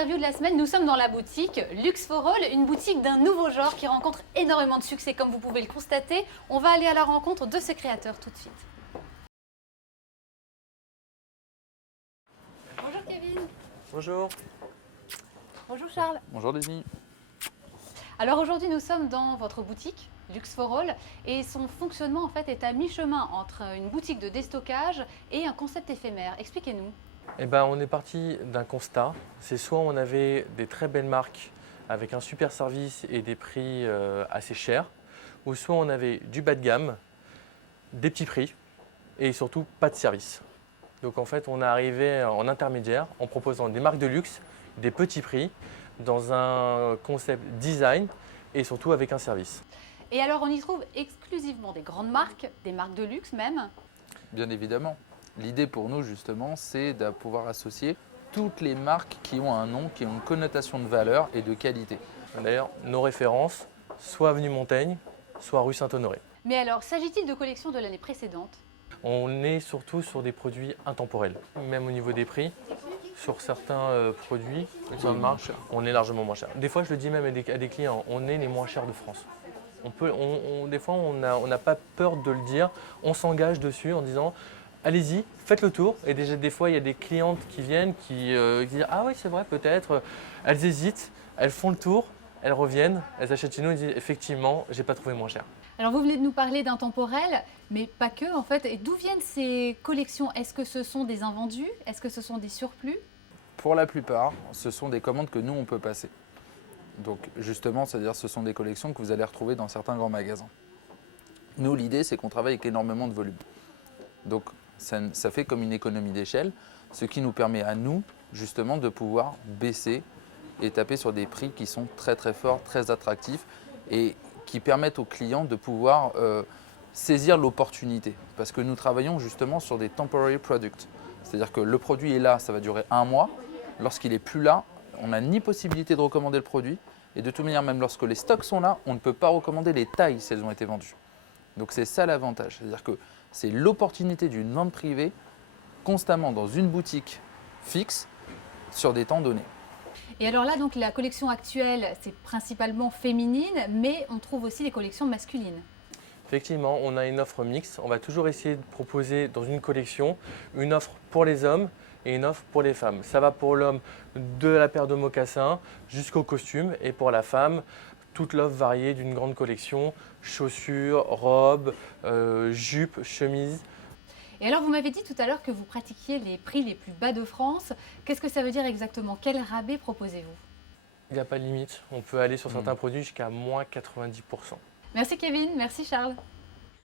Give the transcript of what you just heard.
interview de la semaine, nous sommes dans la boutique Luxe for All, une boutique d'un nouveau genre qui rencontre énormément de succès comme vous pouvez le constater. On va aller à la rencontre de ce créateur tout de suite. Bonjour Kevin. Bonjour. Bonjour Charles. Bonjour Denis. Alors aujourd'hui nous sommes dans votre boutique Luxe for All et son fonctionnement en fait est à mi-chemin entre une boutique de déstockage et un concept éphémère. Expliquez-nous. Eh ben, on est parti d'un constat. C'est soit on avait des très belles marques avec un super service et des prix assez chers, ou soit on avait du bas de gamme, des petits prix et surtout pas de service. Donc en fait on est arrivé en intermédiaire en proposant des marques de luxe, des petits prix, dans un concept design et surtout avec un service. Et alors on y trouve exclusivement des grandes marques, des marques de luxe même. Bien évidemment. L'idée pour nous, justement, c'est de pouvoir associer toutes les marques qui ont un nom, qui ont une connotation de valeur et de qualité. D'ailleurs, nos références, soit avenue Montaigne, soit rue Saint-Honoré. Mais alors, s'agit-il de collections de l'année précédente? On est surtout sur des produits intemporels, même au niveau des prix. Sur certains produits, certaines marques, on est largement moins cher. Des fois, je le dis même à des clients, on est les moins chers de France. Des fois, on n'a pas peur de le dire, on s'engage dessus en disant allez-y, faites le tour. Et déjà, des fois, il y a des clientes qui viennent qui disent ah oui, c'est vrai, peut-être. Elles hésitent, elles font le tour, elles reviennent, elles achètent chez nous et disent effectivement, j'ai pas trouvé moins cher. Alors, vous venez de nous parler d'intemporels, mais pas que en fait. Et d'où viennent ces collections? Est-ce que ce sont des invendus? Est-ce que ce sont des surplus? Pour la plupart, ce sont des commandes que nous, on peut passer. Donc justement, c'est-à-dire ce sont des collections que vous allez retrouver dans certains grands magasins. Nous, l'idée, c'est qu'on travaille avec énormément de volume. Donc ça fait comme une économie d'échelle, ce qui nous permet à nous, justement, de pouvoir baisser et taper sur des prix qui sont très très forts, très attractifs et qui permettent aux clients de pouvoir saisir l'opportunité. Parce que nous travaillons justement sur des temporary products. C'est-à-dire que le produit est là, ça va durer un mois. Lorsqu'il n'est plus là, on n'a ni possibilité de recommander le produit. Et de toute manière, même lorsque les stocks sont là, on ne peut pas recommander les tailles si elles ont été vendues. Donc c'est ça l'avantage. C'est-à-dire que c'est l'opportunité d'une vente privée constamment dans une boutique fixe sur des temps donnés. Et alors là, donc la collection actuelle, c'est principalement féminine, mais on trouve aussi des collections masculines. Effectivement, on a une offre mixte. On va toujours essayer de proposer dans une collection une offre pour les hommes et une offre pour les femmes. Ça va pour l'homme de la paire de mocassins jusqu'au costume et pour la femme, toute l'offre variée d'une grande collection, chaussures, robes, jupes, chemises. Et alors, vous m'avez dit tout à l'heure que vous pratiquiez les prix les plus bas de France. Qu'est-ce que ça veut dire exactement? Quel rabais proposez-vous? Il n'y a pas de limite. On peut aller sur certains produits jusqu'à moins 90%. Merci Kevin, merci Charles.